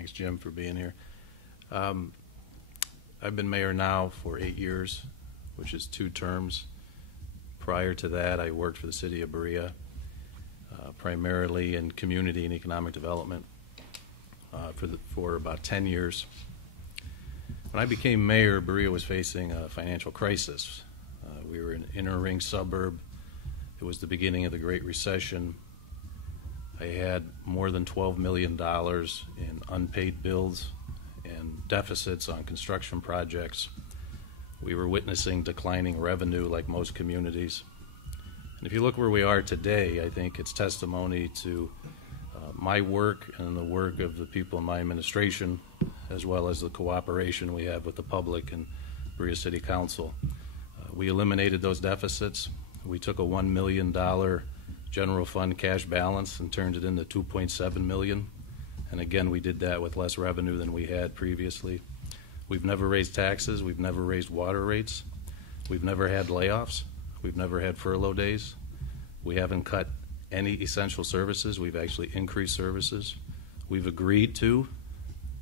Thanks, Jim, for being here. I've been mayor now for 8 years, which is 2 terms. Prior to that, I worked for the city of Berea, primarily in community and economic development for about 10 years. When I became mayor, Berea was facing a financial crisis. We were an inner ring suburb. It was the beginning of the Great Recession. I had more than $12 million in unpaid bills and deficits on construction projects. We were witnessing declining revenue like most communities. And if you look where we are today, I think it's testimony to my work and the work of the people in my administration, as well as the cooperation we have with the public and Berea City Council. We eliminated those deficits. We took a $1 million general fund cash balance and turned it into $2.7 million. And again, we did that with less revenue than we had previously. We've never raised taxes. We've never raised water rates. We've never had layoffs. We've never had furlough days. We haven't cut any essential services. We've actually increased services. We've agreed to,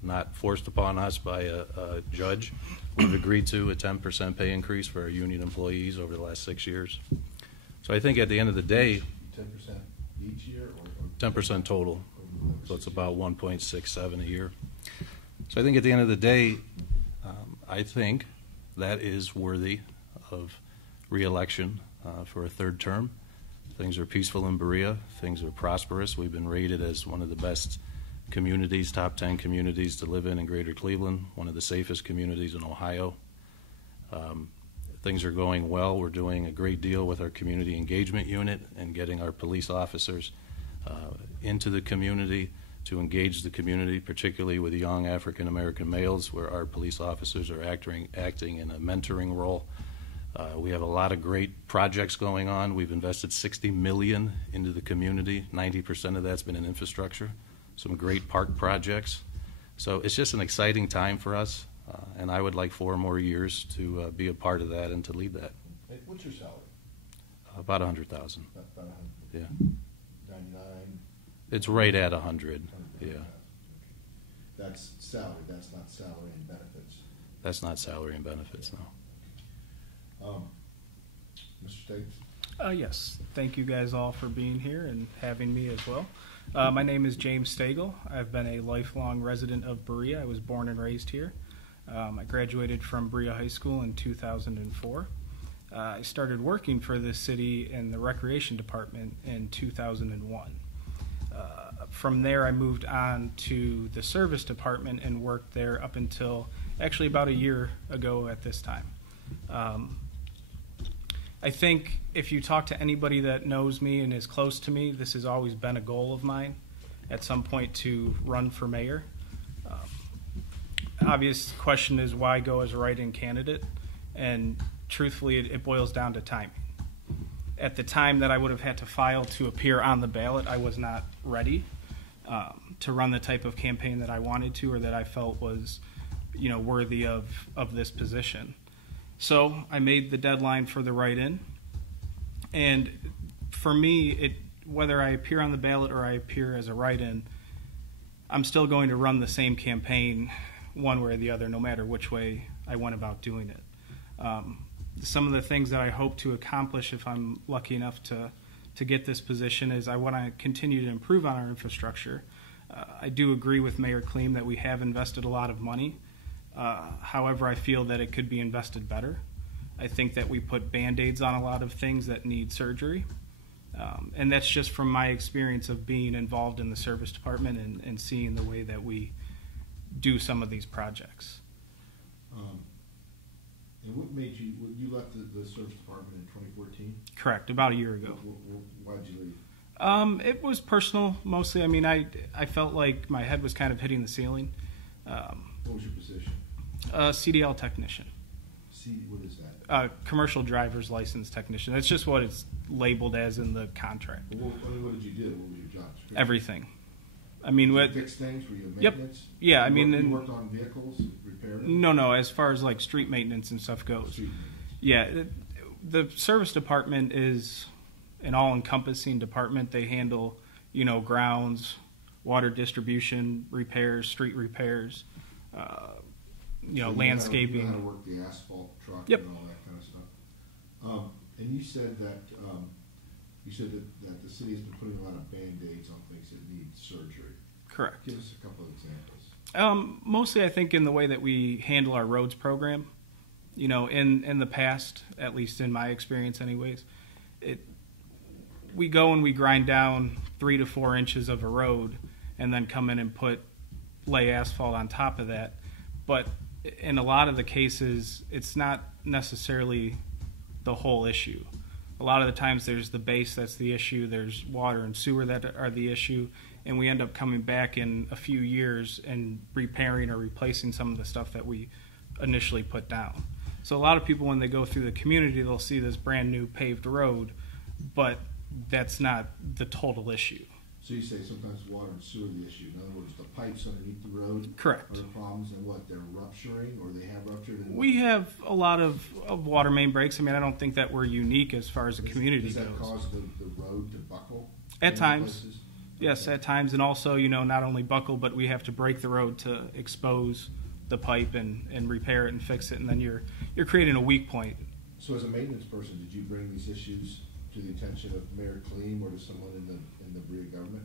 not forced upon us by a judge, we've agreed to a 10% pay increase for our union employees over the last 6 years. So I think at the end of the day, 10% each year? Or 10% total. So it's about 1.67 a year. So I think at the end of the day, I think that is worthy of re-election for a 3rd term. Things are peaceful in Berea. Things are prosperous. We've been rated as one of the best communities, top 10 communities to live in greater Cleveland, one of the safest communities in Ohio. Things are going well. We're doing a great deal with our community engagement unit and getting our police officers into the community to engage the community, particularly with young African-American males, where our police officers are acting in a mentoring role. We have a lot of great projects going on. We've invested $60 million into the community. 90% of that's been in infrastructure. Some great park projects. So it's just an exciting time for us, and I would like 4 more years to be a part of that and to lead that. Hey, what's your salary? About $100,000. About 100. Yeah. 99. It's right at 100. Yeah. That's salary. That's not salary and benefits. That's not salary and benefits, no. Mr. Stagl? Yes. Thank you guys all for being here and having me as well. My name is James Stagl. I've been a lifelong resident of Berea. I was born and raised here. I graduated from Berea High School in 2004. I started working for the city in the recreation department in 2001. From there, I moved on to the service department and worked there up until actually about a year ago at this time. I think if you talk to anybody that knows me and is close to me, this has always been a goal of mine at some point to run for mayor. Obvious question is why go as a write-in candidate? And truthfully, it boils down to timing. At the time that I would have had to file to appear on the ballot, I was not ready to run the type of campaign that I wanted to or that I felt was, worthy of this position. So I made the deadline for the write-in, and for me, whether I appear on the ballot or I appear as a write-in, I'm still going to run the same campaign one way or the other, no matter which way I went about doing it. Some of the things that I hope to accomplish if I'm lucky enough to get this position is I want to continue to improve on our infrastructure. I do agree with Mayor Kleem that we have invested a lot of money. However, I feel that it could be invested better. I think that we put Band-Aids on a lot of things that need surgery. And that's just from my experience of being involved in the service department and seeing the way that we do some of these projects. And what made you left the service department in 2014? Correct, about a year ago. Why'd you leave? It was personal, mostly. I mean, I felt like my head was kind of hitting the ceiling. What was your position? CDL technician. What is that? Commercial driver's license technician. That's just what it's labeled as in the contract. What did you do? What was your job? Everything. I mean, what fix things? Were you maintenance? Yep. Yeah, I mean, you worked on vehicles, repaired them? No. As far as like street maintenance and stuff goes. Yeah, the service department is an all-encompassing department. They handle, grounds, water distribution repairs, street repairs, So landscaping. You know how to work the asphalt truck Yep. and all that kind of stuff. And you said that that the city has been putting a lot of Band-Aids on things that need surgery. Correct. Give us a couple of examples. Mostly, I think, in the way that we handle our roads program. In the past, at least in my experience anyways, we go and we grind down 3 to 4 inches of a road and then come in and lay asphalt on top of that. But in a lot of the cases, it's not necessarily the whole issue. A lot of the times there's the base that's the issue, there's water and sewer that are the issue, and we end up coming back in a few years and repairing or replacing some of the stuff that we initially put down. So a lot of people, when they go through the community, they'll see this brand new paved road, but that's not the total issue. So you say sometimes water and sewer are the issue. In other words, the pipes underneath the road Correct. are the problems, and what, they're rupturing, or they have ruptured? And We have a lot of water main breaks. I mean, I don't think that we're unique as far as the community Does that goes. cause the road to buckle? At in times. places? Yes, Okay. at times, and also, not only buckle, but we have to break the road to expose the pipe and repair it and fix it, and then you're creating a weak point. So as a maintenance person, did you bring these issues to the attention of Mayor Kleem or to someone in the Berea government?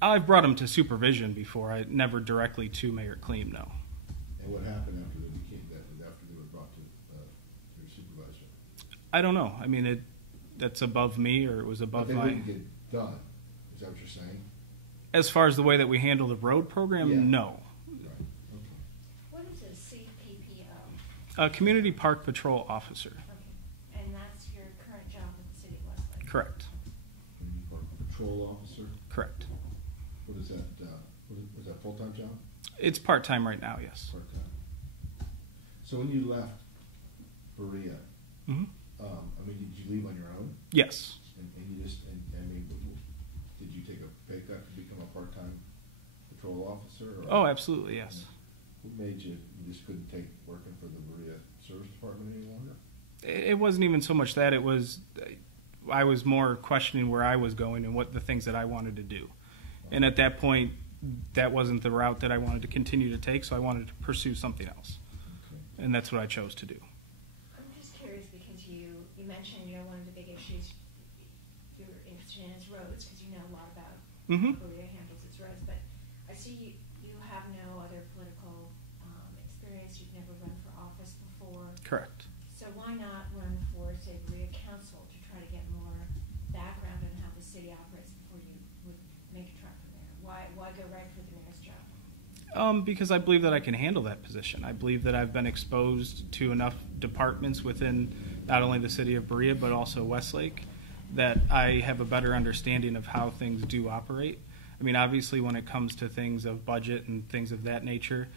I've brought them to supervision before. I never directly to Mayor Kleem, no. And what happened after they were brought to your supervisor? I don't know. I mean, that's above me, or it was But above they my. didn't get done. Is that what you're saying? As far as the way that we handle the road program, Yeah. no. Right. Okay. What is a CPPO? A Community Park Patrol Officer. Okay, and that's your current job with the city of Westlake? Correct. Community Park Patrol Officer. Correct. What is that? Was that a full-time job? It's part-time right now, yes. Part-time. So when you left Berea, hmm did you leave on your own? Yes. And you just, did you take a pay cut to become a part-time patrol officer? Or Oh, absolutely, yes. What made you just couldn't take working for the Berea Service Department any longer? It wasn't even so much that. It was, I was more questioning where I was going and what the things that I wanted to do. And at that point, that wasn't the route that I wanted to continue to take, so I wanted to pursue something else. Okay. And that's what I chose to do. I'm just curious because you mentioned, one of the big issues you're interested in is roads, because you know a lot about Mm-hmm. how Berea handles its roads, but I see you have no other political experience, you've never run for office before. Correct. So why not run for, say, Berea Council to try to get more background on how the city operates before you would make a try for mayor? Why go right for the mayor's job? Because I believe that I can handle that position. I believe that I've been exposed to enough departments within not only the city of Berea, but also Westlake, that I have a better understanding of how things do operate. I mean, obviously, when it comes to things of budget and things of that nature,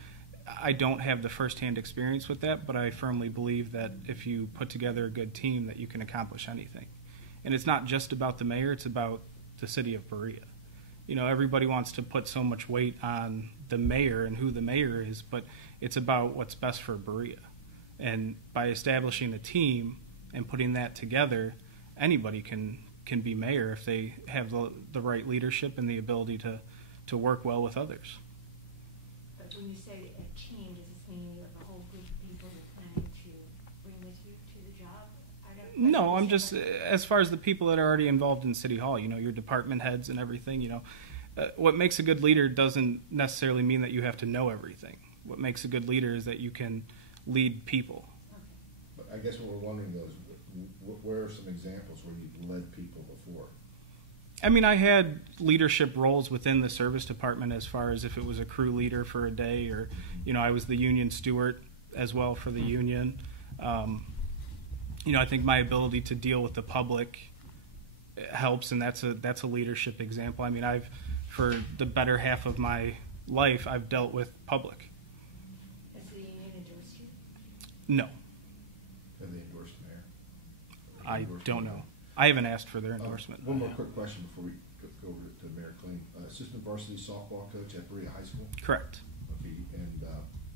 I don't have the firsthand experience with that, but I firmly believe that if you put together a good team, that you can accomplish anything. And it's not just about the mayor, it's about the city of Berea. Everybody wants to put so much weight on the mayor and who the mayor is, but it's about what's best for Berea. And by establishing a team and putting that together, anybody can be mayor if they have the right leadership and the ability to work well with others. But when you say a team, does this mean you have a whole group of people you're planning to bring with you to the job? No, I'm just, as far as the people that are already involved in City Hall, your department heads and everything, what makes a good leader doesn't necessarily mean that you have to know everything. What makes a good leader is that you can lead people. But I guess what we're wondering though is, where are some examples where you've led people before? I mean, I had leadership roles within the service department as far as if it was a crew leader for a day or, I was the union steward as well for the union. I think my ability to deal with the public helps, and that's a leadership example. I mean, for the better half of my life, I've dealt with public. Has the union endorsed you? No, Have they endorsed mayor? I Endorsed don't mayor? know. I haven't asked for their endorsement. One more quick question before we go over to Mayor Kleem. Assistant varsity softball coach at Berea High School. Correct. Okay, and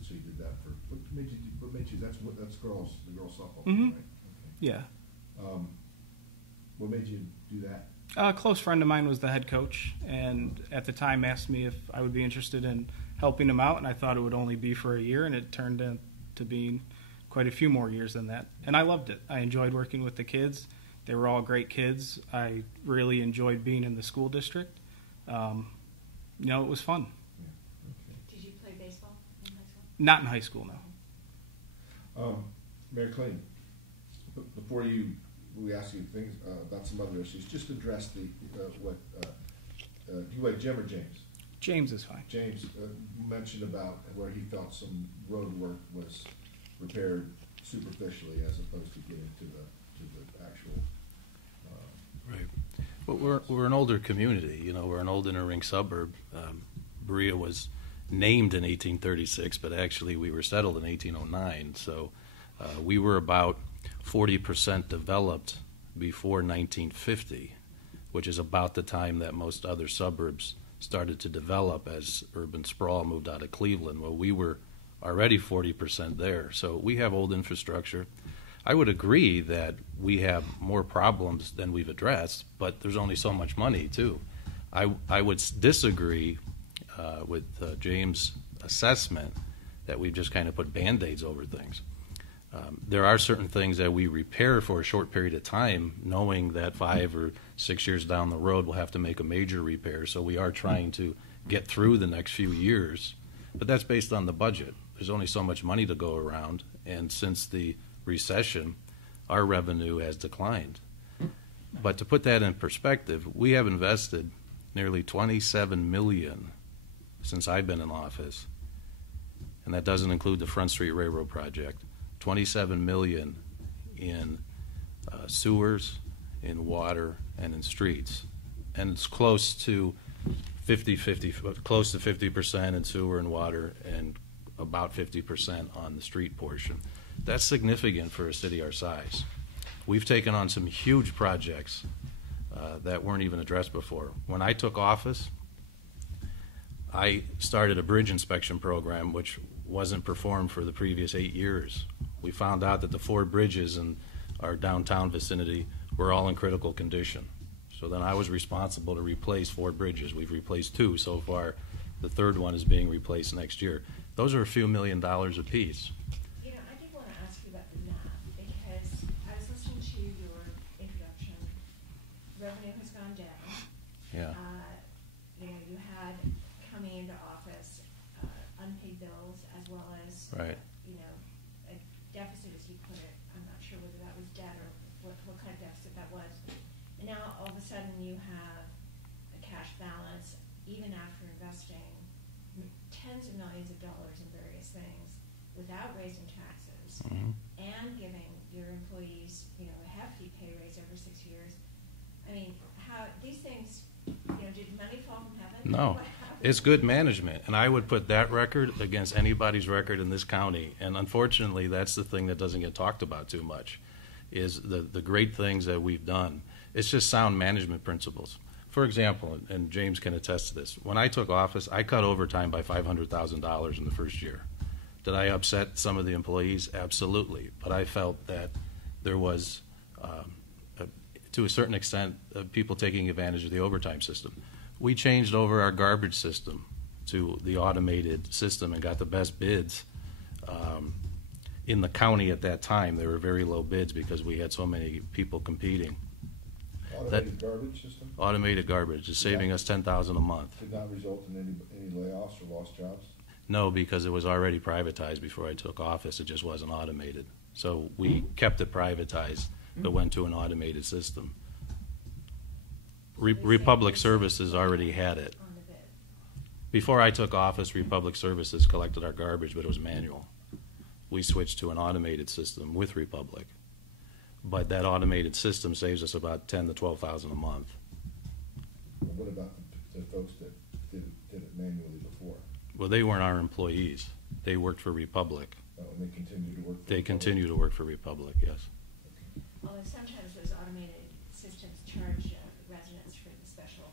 so you did that for what made you? That's the girls softball Mhm. team, right? Okay. Yeah. What made you do that A close friend of mine was the head coach, and at the time asked me if I would be interested in helping him out, and I thought it would only be for a year, and it turned into being quite a few more years than that. And I loved it. I enjoyed working with the kids. They were all great kids. I really enjoyed being in the school district. It was fun. Did you play baseball in high school? Not in high school, no. Mayor Kleem, before we ask you things about some other issues, just address do you like Jim or James? James is fine. James mentioned about where he felt some road work was repaired superficially as opposed to getting to the actual. Right. Well, we're an older community. We're an old inner ring suburb. Berea was named in 1836, but actually we were settled in 1809. So we were about 40% developed before 1950, which is about the time that most other suburbs started to develop as urban sprawl moved out of Cleveland. Well, we were already 40% there. So we have old infrastructure. I would agree that we have more problems than we've addressed, but there's only so much money, too. I would disagree with James' assessment that we've just kind of put Band-Aids over things. There are certain things that we repair for a short period of time, knowing that 5 or 6 years down the road we'll have to make a major repair. So we are trying to get through the next few years, but that's based on the budget. There's only so much money to go around, and since the recession, our revenue has declined. But to put that in perspective, we have invested nearly $27 million since I've been in office, and that doesn't include the Front Street Railroad project. $27 million in sewers, in water, and in streets, and it's close to 50-50, close to 50% in sewer and water, and about 50% on the street portion. That's significant for a city our size. We've taken on some huge projects that weren't even addressed before. When I took office, I started a bridge inspection program which wasn't performed for the previous 8 years. We found out that the 4 bridges in our downtown vicinity were all in critical condition. So then I was responsible to replace 4 bridges. We've replaced 2 so far. The 3rd one is being replaced next year. Those are a few $1 million apiece. I did want to ask you about the math, because I was listening to your introduction. Revenue has gone down. Yeah. You had coming into office unpaid bills as well as Right. A deficit, as you put it. I'm not sure whether that was debt or what kind of deficit that was. And now all of a sudden you have a cash balance, even after investing tens of millions of dollars in various things without raising taxes and giving your employees, a hefty pay raise over 6 years. I mean, how these things, did money fall from heaven? No, it's good management, and I would put that record against anybody's record in this county. And unfortunately, that's the thing that doesn't get talked about too much, is the great things that we've done. It's just sound management principles. For example, and James can attest to this, when I took office, I cut overtime by $500,000 in the first year. Did I upset some of the employees? Absolutely. But I felt that there was, to a certain extent, people taking advantage of the overtime system. We changed over our garbage system to the automated system and got the best bids in the county at that time. They were very low bids because we had so many people competing. Automated garbage system? Automated garbage is saving us $10,000 a month. Did not result in any layoffs or lost jobs? No, because it was already privatized before I took office. It just wasn't automated. So we kept it privatized, but went to an automated system. Republic Services already had it. On the bid. Before I took office, Republic Services collected our garbage, but it was manual. We switched to an automated system with Republic. But that automated system saves us about $10,000 to $12,000 a month. And what about the folks that did it manually before? Well, they weren't our employees. They worked for Republic. And they continue to work for They Republic? continue to work for Republic, yes. Although sometimes those automated systems charge residents for the special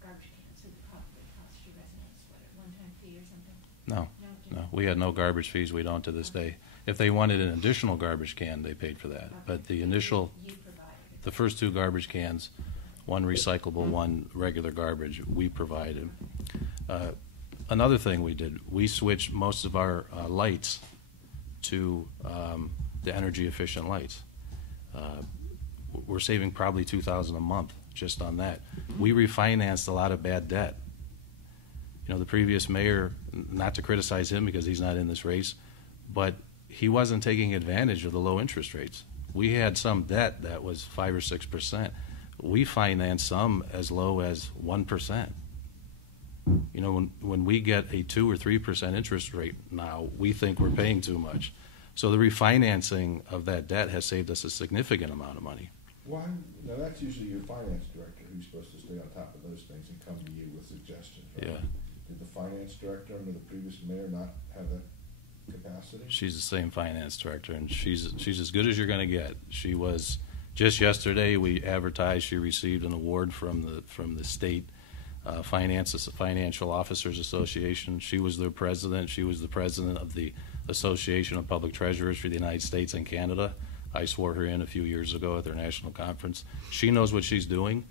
garbage cans, so it probably cost your residents, a one-time fee or something? No, No, it no. didn't. We had no garbage fees. We don't to this day. If they wanted an additional garbage can, they paid for that. But the initial, You provided it. the first 2 garbage cans one recyclable, one regular garbage we provided. Another thing we did, we switched most of our lights to the energy efficient lights. We're saving probably $2,000 a month just on that. We refinanced a lot of bad debt. You know, the previous mayor, not to criticize him because he's not in this race, but he wasn't taking advantage of the low interest rates. We had some debt that was 5 or 6%. We financed some as low as 1%. You know, when we get a 2 or 3% interest rate now, we think we're paying too much. So the refinancing of that debt has saved us a significant amount of money. Why? Now that's usually your finance director who's supposed to stay on top of those things and come to you with suggestions, right? Yeah. Did the finance director under the previous mayor not have that capacity? She's the same finance director, and she's as good as you're going to get. She was just yesterday. We advertised she received an award from the state Financial Officers Association. She was their president. She was the president of the Association of Public Treasurers for the United States and Canada. I swore her in a few years ago at their national conference. She knows what she's doing.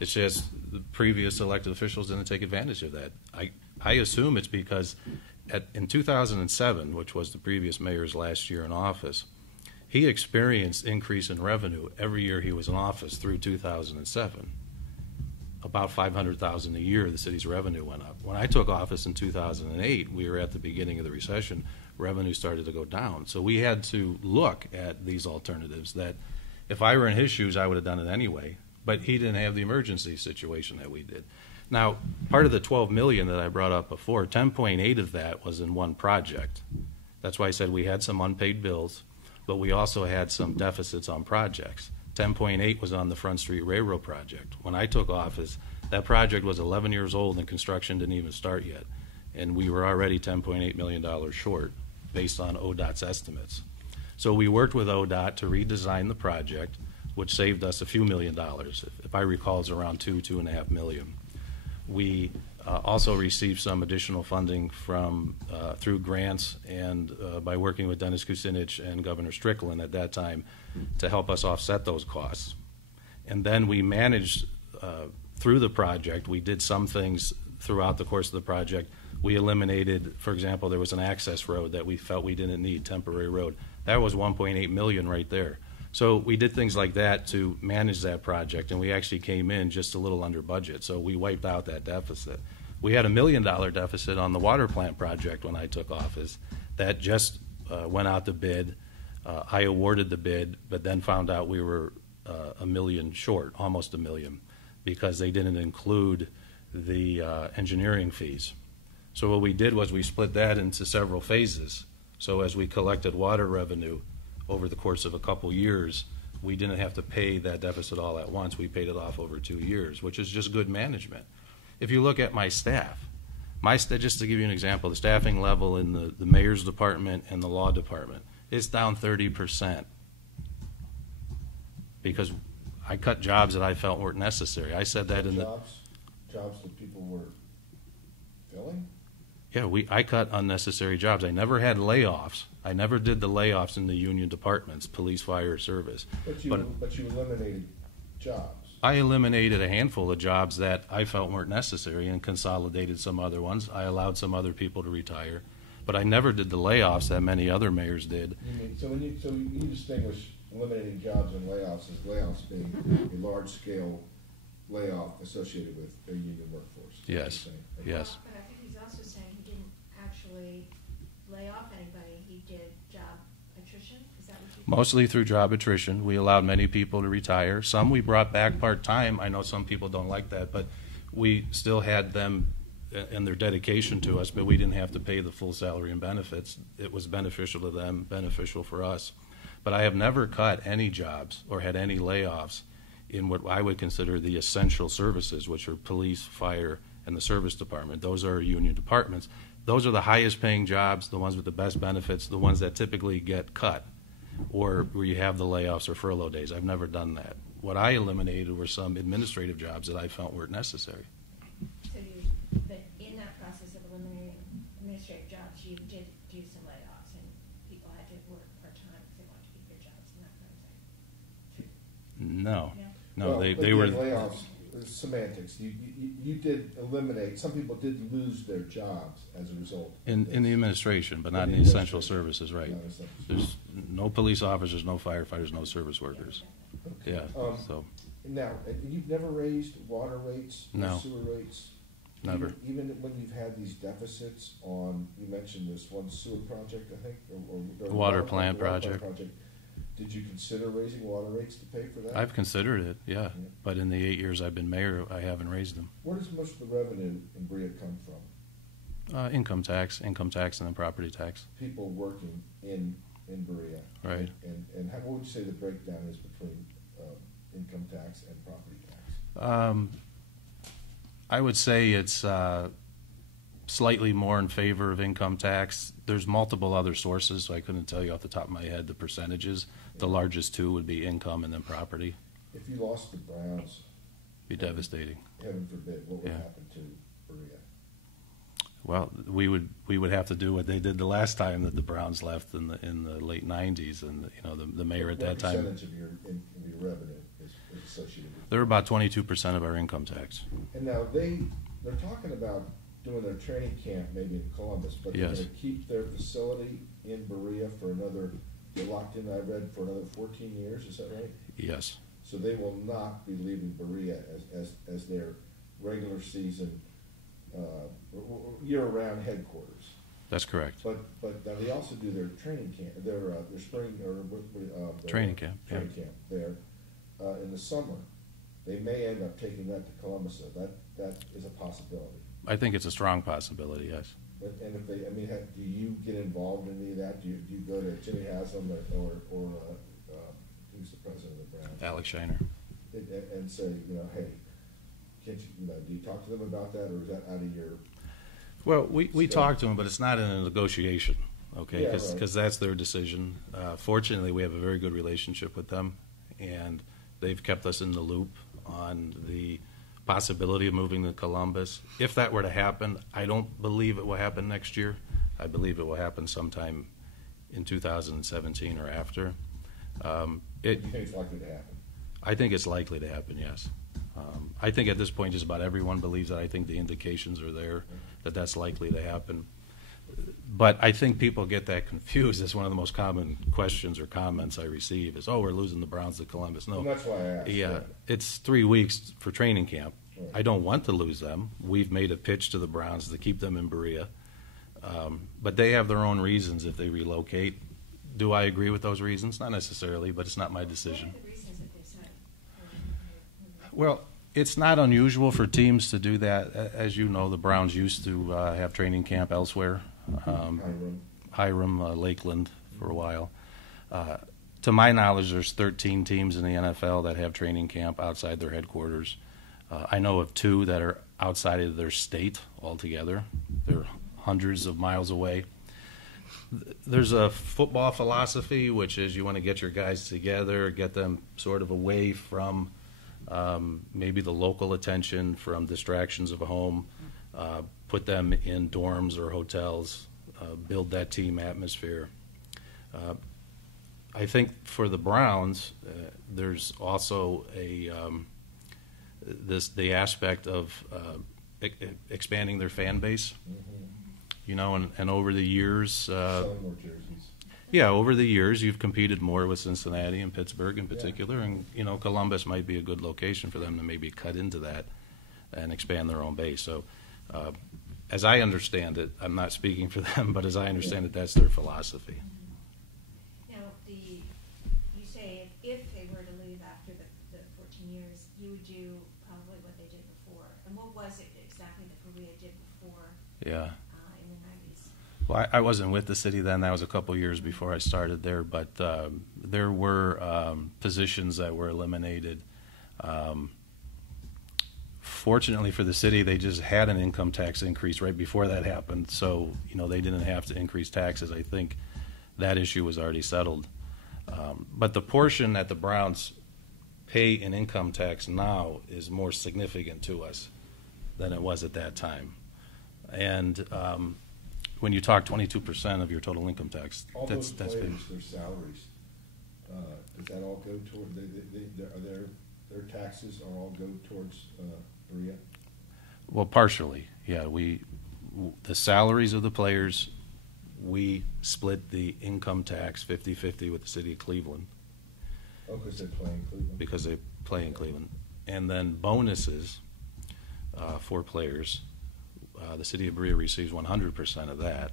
It's just the previous elected officials didn't take advantage of that. I assume it's because in 2007, which was the previous mayor's last year in office, he experienced increase in revenue every year he was in office through 2007. About $500,000 a year, the city's revenue went up. When I took office in 2008, we were at the beginning of the recession. Revenue started to go down. So we had to look at these alternatives that if I were in his shoes, I would have done it anyway. But he didn't have the emergency situation that we did. Now, part of the $12 million that I brought up before, 10.8 of that was in one project. That's why I said we had some unpaid bills, but we also had some deficits on projects. 10.8 was on the Front Street Railroad project. When I took office, that project was 11 years old and construction didn't even start yet. And we were already $10.8 million short based on ODOT's estimates. So we worked with ODOT to redesign the project, which saved us a few $1 million. If I recall, it's around $2.5 million. We also received some additional funding from through grants and by working with Dennis Kucinich and Governor Strickland at that time to help us offset those costs. And then we managed through the project. We did some things throughout the course of the project. We eliminated, for example, there was an access road that we felt we didn't need, temporary road. That was $1.8 million right there. So we did things like that to manage that project, and we actually came in just a little under budget. So we wiped out that deficit. We had $1 million deficit on the water plant project when I took office. That just went out to bid. I awarded the bid, but then found out we were $1 million short, almost $1 million, because they didn't include the engineering fees. So what we did was we split that into several phases. So as we collected water revenue over the course of a couple years, we didn't have to pay that deficit all at once. We paid it off over 2 years, which is just good management. If you look at my staff, just to give you an example, the staffing level in the mayor's department and the law department is down 30% because I cut jobs that I felt weren't necessary. I said that in jobs that people were filling? Yeah, I cut unnecessary jobs. I never had layoffs. I never did the layoffs in the union departments, police, fire, service. But you eliminated jobs. I eliminated a handful of jobs that I felt weren't necessary and consolidated some other ones. I allowed some other people to retire. But I never did the layoffs that many other mayors did. So you distinguish eliminating jobs and layoffs as layoffs being a large-scale layoff associated with a union workforce. Yes, yes. But I think he's also saying he didn't actually lay off anybody. He did job attrition. Is that what you think? Mostly through job attrition. We allowed many people to retire. Some we brought back part-time. I know some people don't like that, but we still had them and their dedication to us, but we didn't have to pay the full salary and benefits. It was beneficial to them, beneficial for us. But I have never cut any jobs or had any layoffs in what I would consider the essential services, which are police, fire, and the service department. Those are union departments. Those are the highest paying jobs, the ones with the best benefits, the ones that typically get cut or where you have the layoffs or furlough days. I've never done that. What I eliminated were some administrative jobs that I felt weren't necessary. But in that process of eliminating administrative jobs, you did do some layoffs and people had to work part-time if they wanted to keep their jobs and that kind of thing. No. Yeah. No, Well, they were. Layoffs. semantics. You did eliminate, some people did lose their jobs as a result. In the administration, but not in the essential services, right? There's no police officers, no firefighters, no service workers. Okay. Yeah, so. Now, you've never raised water rates, No. sewer rates? Never. Even when you've had these deficits on, you mentioned this one sewer project, I think, or Water plant project. Did you consider raising water rates to pay for that? I've considered it, yeah. But in the 8 years I've been mayor, I haven't raised them. Where does most of the revenue in Berea come from? Income tax, and then property tax. People working in Berea. Right. And what would you say the breakdown is between income tax and property tax? I would say it's slightly more in favor of income tax. There's multiple other sources, so I couldn't tell you off the top of my head the percentages. The largest two would be income and then property. If you lost the Browns, Be devastating. heaven forbid, what would Yeah. happen to Berea? Well, we would have to do what they did the last time that the Browns left in the late '90s, and the mayor at that time. What percentage of your revenue is associated with? They're about 22% of our income tax. And now they're talking about doing their training camp maybe in Columbus, but they're Yes. going to keep their facility in Berea for another. They're locked in, I read, for another 14 years. Is that right? Yes. So they will not be leaving Berea as their regular season, year-round headquarters. That's correct. But now they also do their training camp, their spring or their Training camp, yeah. training camp there in the summer. They may end up taking that to Columbus. So that is a possibility. I think it's a strong possibility, yes. And if they, I mean, do you get involved in any of that? Do you go to Jimmy Haslam or who's the president of the Browns? Alex Shiner. And say, hey, can't you, do you talk to them about that, or is that out of your? Well, we talk to them, but it's not in a negotiation, okay? Yeah, Because right. that's their decision. Fortunately, we have a very good relationship with them, and they've kept us in the loop on the possibility of moving to Columbus. If that were to happen, I don't believe it will happen next year. I believe it will happen sometime in 2017 or after. Do you think it's likely to happen? I think it's likely to happen, yes. I think at this point just about everyone believes that. I think the indications are there that that's likely to happen. But I think people get that confused. It's one of the most common questions or comments I receive is, we're losing the Browns to Columbus. No. And that's why I asked. Yeah, it's 3 weeks for training camp. Right. I don't want to lose them. We've made a pitch to the Browns to keep them in Berea. But they have their own reasons if they relocate. Do I agree with those reasons? Not necessarily, but it's not my decision. What are the reasons that they said? Well, it's not unusual for teams to do that. As you know, the Browns used to have training camp elsewhere. Hiram, Lakeland for a while. To my knowledge, there's 13 teams in the NFL that have training camp outside their headquarters. I know of 2 that are outside of their state altogether. They're hundreds of miles away. There's a football philosophy, which is you want to get your guys together, get them sort of away from maybe the local attention, from distractions of a home, put them in dorms or hotels, build that team atmosphere. I think for the Browns, there's also the aspect of expanding their fan base. Mm-hmm. And over the years, Selling more jerseys. yeah, over the years you've competed more with Cincinnati and Pittsburgh in particular, and Columbus might be a good location for them to maybe cut into that and expand their own base. So, as I understand it, I'm not speaking for them, but as I understand it, that's their philosophy. Now, you say if they were to leave after the 14 years, you would do probably what they did before. And what was it exactly that Berea did before Yeah. in the 90s? Well, I wasn't with the city then. That was a couple years before I started there. But there were positions that were eliminated. Fortunately for the city, they just had an income tax increase right before that happened. So, they didn't have to increase taxes. I think that issue was already settled. But the portion that the Browns pay in income tax now is more significant to us than it was at that time. And when you talk 22% of your total income tax, All that's those big. players, their salaries, does that all go toward? Are there their taxes are all go towards Berea? Well, partially, yeah. The salaries of the players, we split the income tax 50-50 with the city of Cleveland. Oh, because they play in Cleveland? Because they play in Cleveland. And then bonuses for players, the city of Berea receives 100% of that.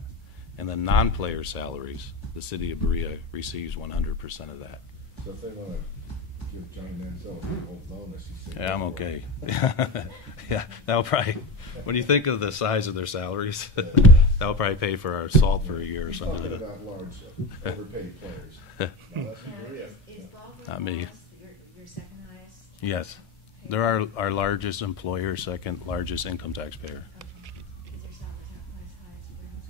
And then non-player salaries, the city of Berea receives 100% of that. So if they want to give Johnny Manziel a whole bonus, he said, Yeah, I'm okay. Yeah, that'll probably, when you think of the size of their salaries, that'll probably pay for our salt for a year or He's something. talking about large, overpaid players. No, that's in Now, Berea. is Baldwin Not me. Wallace your second highest? Yes. They're our largest employer, second largest income taxpayer. Okay. Is their salaries not quite as high as Browns?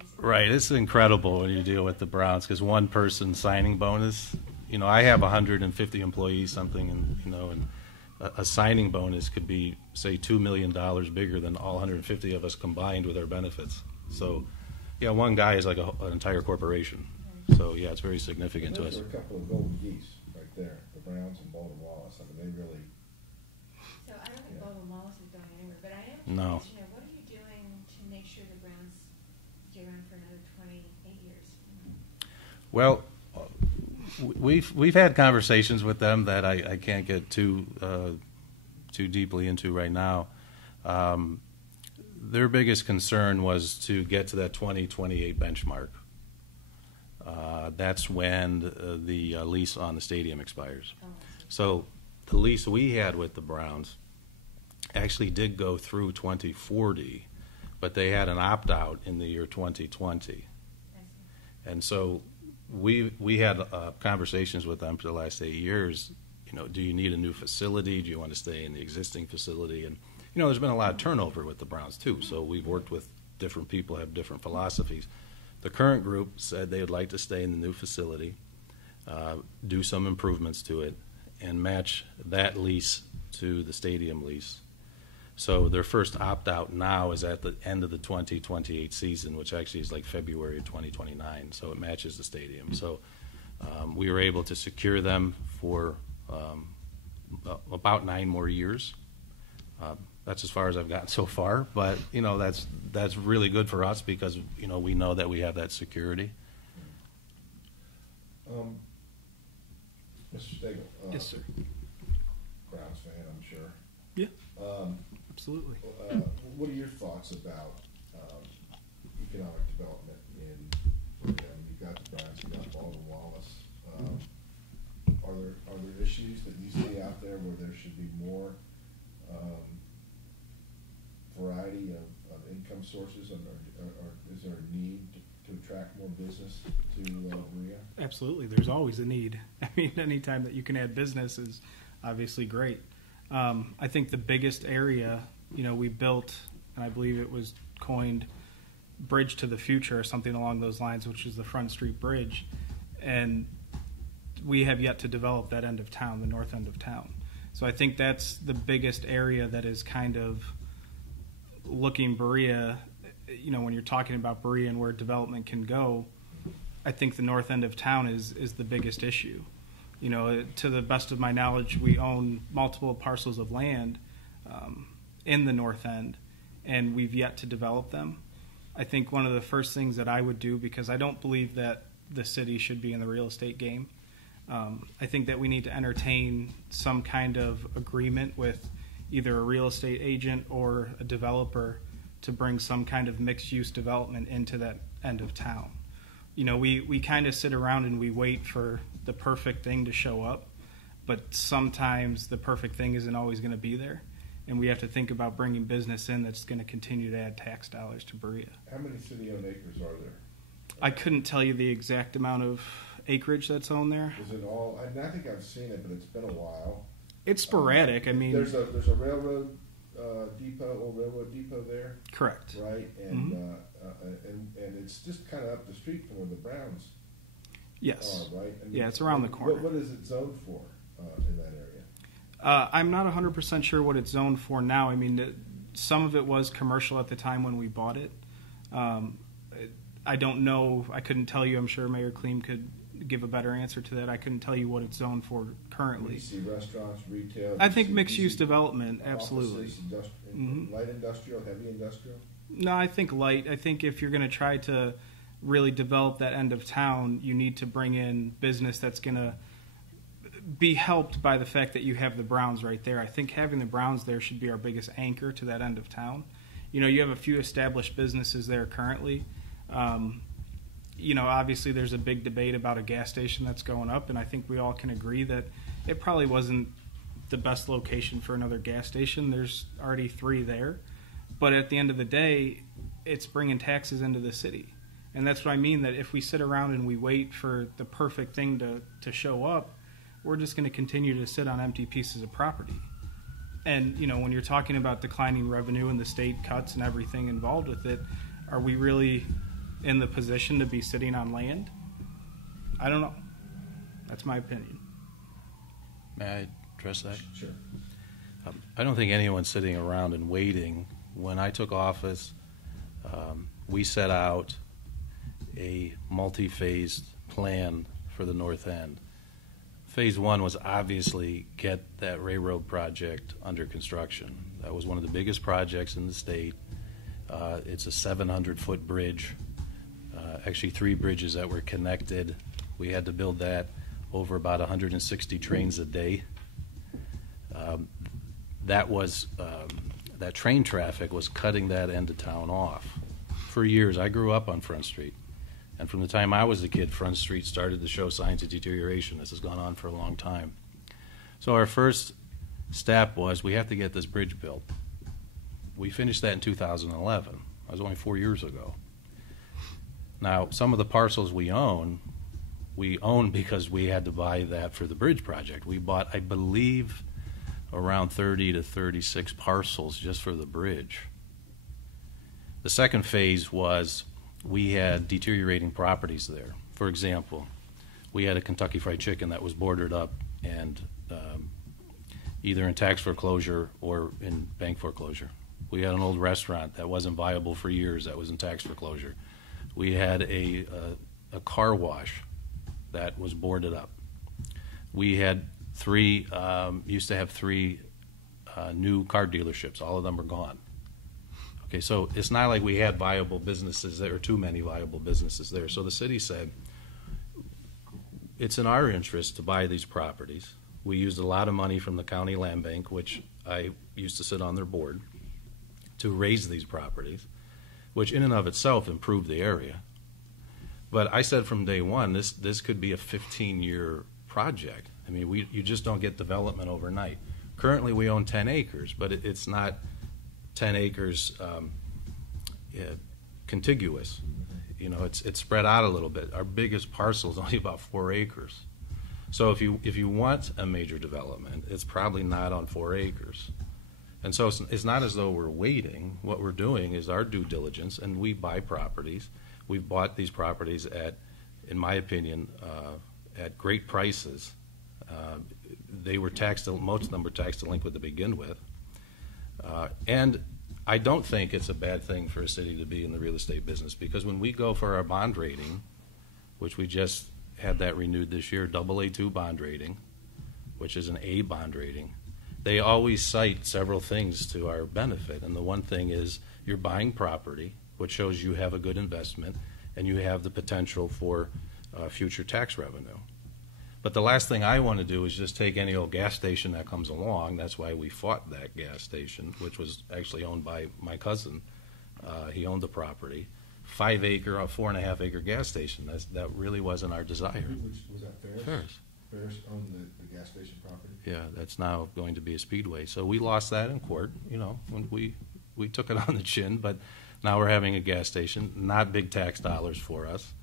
Basically. Right, it's incredible when you deal with the Browns because one person signing bonus. I have 150 employees, something, and a signing bonus could be, say, $2 million bigger than all 150 of us combined with our benefits. So, yeah, one guy is like an entire corporation. So, yeah, it's very significant to us. Those are a couple of golden geese right there, the Browns and Baldwin Wallace. I mean, they really. So I don't think Yeah. Baldwin Wallace is going anywhere, but I am No. curious to know, what are you doing to make sure the Browns stay around for another 28 years? Well, we've had conversations with them that I can't get too deeply into right now. Their biggest concern was to get to that 2028 benchmark. That's when the lease on the stadium expires. Oh, So the lease we had with the Browns actually did go through 2040, but they had an opt-out in the year 2020. I see. And so we had conversations with them for the last 8 years. Do you need a new facility? Do you want to stay in the existing facility? And there's been a lot of turnover with the Browns too. So we've worked with different people, have different philosophies. The current group said they would like to stay in the new facility, do some improvements to it, and match that lease to the stadium lease. So their first opt-out now is at the end of the 2028 season, which actually is like February of 2029, so it matches the stadium. So we were able to secure them for about 9 more years. That's as far as I've gotten so far, but that's really good for us because we know that we have that security. Mr. Stagl. Yes, sir. Browns fan, I'm sure. Yeah, absolutely. What are your thoughts about economic development in Berea? You've got the Browns, you've got Baldwin Wallace. Are there issues that you see out there where there should be more variety of income sources, or is there a need to attract more business to Berea? Absolutely. There's always a need. I mean, anytime that you can add business is obviously great. I think the biggest area, we built, and I believe it was coined Bridge to the Future or something along those lines, which is the Front Street Bridge. And we have yet to develop that end of town, the north end of town. So I think that's the biggest area that is kind of looking Berea, when you're talking about Berea and where development can go, I think the north end of town is the biggest issue. To the best of my knowledge, we own multiple parcels of land in the north end, and we've yet to develop them. I think one of the first things that I would do, because I don't believe that the city should be in the real estate game, I think that we need to entertain some kind of agreement with either a real estate agent or a developer to bring some kind of mixed-use development into that end of town. We kind of sit around and we wait for the perfect thing to show up, but sometimes the perfect thing isn't always going to be there, and we have to think about bringing business in that's going to continue to add tax dollars to Berea. How many city-owned acres are there? I couldn't tell you the exact amount of acreage that's owned there. Is it all? I think I've seen it, but it's been a while. It's sporadic. I mean, there's a railroad depot, old railroad depot there, correct. right? And and it's just kind of up the street from where the Browns Yes. are, right? And Yeah, it's around the corner. What is it zoned for in that area? I'm not 100% sure what it's zoned for now. I mean, some of it was commercial at the time when we bought it. I don't know. I couldn't tell you. I'm sure Mayor Kleem could give a better answer to that. I couldn't tell you what it's zoned for Do currently. you see restaurants, retail? I do you think see- mixed-use do you see development, absolutely. offices, Mhm. light industrial, heavy industrial? No, I think light. I think if you're going to try to really develop that end of town, you need to bring in business that's going to be helped by the fact that you have the Browns right there. I think having the Browns there should be our biggest anchor to that end of town. You know, you have a few established businesses there currently. You know, obviously there's a big debate about a gas station that's going up, and I think we all can agree that it probably wasn't the best location for another gas station. There's already 3 there. But at the end of the day, it's bringing taxes into the city. And that's what I mean, that if we sit around and we wait for the perfect thing to show up, we're just going to continue to sit on empty pieces of property. And, you know, when you're talking about declining revenue and the state cuts and everything involved with it, are we really in the position to be sitting on land? I don't know. That's my opinion. May I address that? Sure. I don't think anyone's sitting around and waiting. When I took office, we set out a multi-phased plan for the North End. Phase 1 was obviously get that railroad project under construction. That was one of the biggest projects in the state. It's a 700-foot bridge, actually 3 bridges that were connected. We had to build that over about 160 trains a day. That train traffic was cutting that end of town off. For years, I grew up on Front Street. And from the time I was a kid, Front Street started to show signs of deterioration. This has gone on for a long time. So our first step was we have to get this bridge built. We finished that in 2011. That was only 4 years ago. Now, some of the parcels we own because we had to buy that for the bridge project. We bought, I believe, around 30 to 36 parcels just for the bridge. The second phase was we had deteriorating properties there. For example, we had a Kentucky Fried Chicken that was boarded up and either in tax foreclosure or in bank foreclosure. We had an old restaurant that wasn't viable for years that was in tax foreclosure. We had a car wash that was boarded up. We had used to have 3 new car dealerships. All of them are gone. Okay, so it's not like we had viable businesses there, or too many viable businesses there. So the city said, it's in our interest to buy these properties. We used a lot of money from the county land bank, which I used to sit on their board, to raise these properties, which in and of itself improved the area. But I said from day one, this could be a 15-year project. I mean, you just don't get development overnight. Currently, we own 10 acres, but it's not 10 acres contiguous. You know, it's spread out a little bit. Our biggest parcel is only about 4 acres. So if you want a major development, it's probably not on 4 acres. And so it's not as though we're waiting. What we're doing is our due diligence, and we buy properties. We've bought these properties at, in my opinion, at great prices. They were most of them were tax delinquent to begin with. And I don't think it's a bad thing for a city to be in the real estate business, because when we go for our bond rating, which we just had that renewed this year, AA2 bond rating, which is an A bond rating, they always cite several things to our benefit. And the one thing is you're buying property, which shows you have a good investment, and you have the potential for future tax revenue. But the last thing I want to do is just take any old gas station that comes along. That's why we fought that gas station, which was actually owned by my cousin. He owned the property. 5-acre, 4.5-acre gas station. That really wasn't our desire. Was that Ferris? Ferris. Ferris owned the gas station property? Yeah, that's now going to be a speedway. So we lost that in court, you know, when we took it on the chin, but now we're having a gas station, not big tax dollars for us.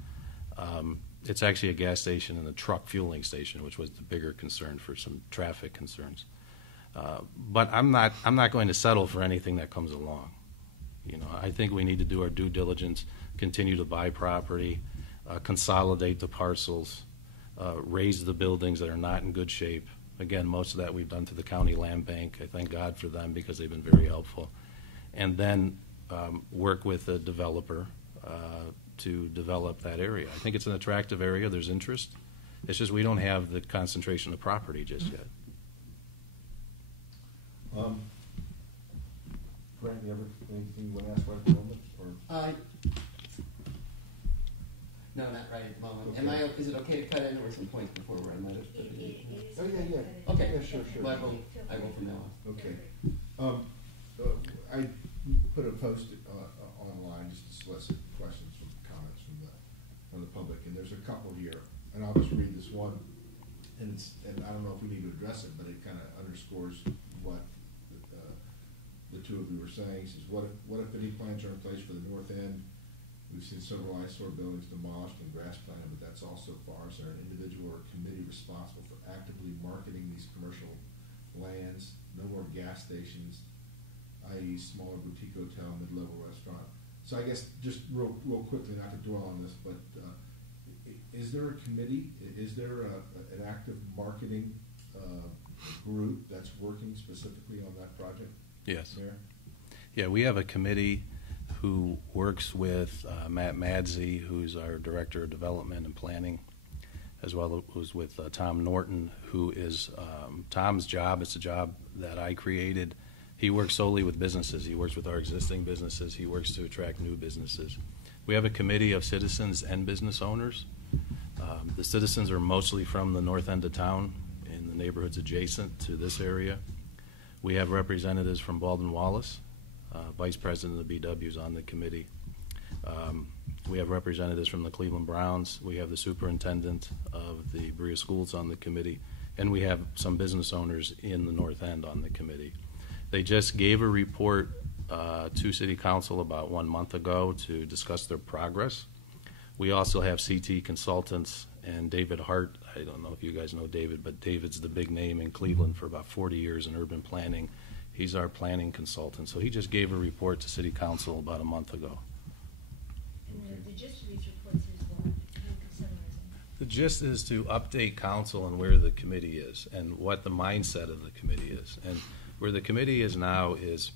It's actually a gas station and a truck fueling station, which was the bigger concern for some traffic concerns. But I'm not going to settle for anything that comes along. You know, I think we need to do our due diligence, continue to buy property, consolidate the parcels, raise the buildings that are not in good shape. Again, most of that we've done to the county land bank. I thank God for them because they've been very helpful. And then work with a developer to develop that area. I think it's an attractive area. There's interest. It's just we don't have the concentration of property just yet. Grant, you ever anything you want to ask right at the moment? Or? No, not right at the moment. Okay. Is it okay to cut in or some points before we're on that? Oh, yeah. Okay. Yeah, sure. Well, I will from now on. Okay. I put a post online just to solicit questions from comments from the public, and there's a couple here, and I'll just read this one, and I don't know if we need to address it, but it kind of underscores what the two of you were saying. It says, what if any plans are in place for the north end? We've seen several eyesore buildings demolished and grass planted, but that's all so far. Is there an individual or committee responsible for actively marketing these commercial lands? No more gas stations, i.e. smaller boutique hotel, mid-level restaurant. So I guess just real quickly, not to dwell on this, but is there a committee? Is there an active marketing group that's working specifically on that project? Yes. Mayor? Yeah, we have a committee who works with Matt Madzey, who's our Director of Development and Planning, as well as with Tom Norton, who is Tom's job. It's a job that I created. He works solely with businesses. He works with our existing businesses. He works to attract new businesses. We have a committee of citizens and business owners. The citizens are mostly from the north end of town in the neighborhoods adjacent to this area. We have representatives from Baldwin Wallace. Vice President of the BW is on the committee. We have representatives from the Cleveland Browns. We have the superintendent of the Berea Schools on the committee. And we have some business owners in the north end on the committee. They just gave a report to City Council about 1 month ago to discuss their progress. We also have CT Consultants and David Hart. I don't know if you guys know David, but David's the big name in Cleveland for about 40 years in urban planning. He's our planning consultant. So he just gave a report to City Council about a month ago. And the gist of these reports is what? Can you summarize them? The gist is to update council on where the committee is and what the mindset of the committee is. And where the committee is now is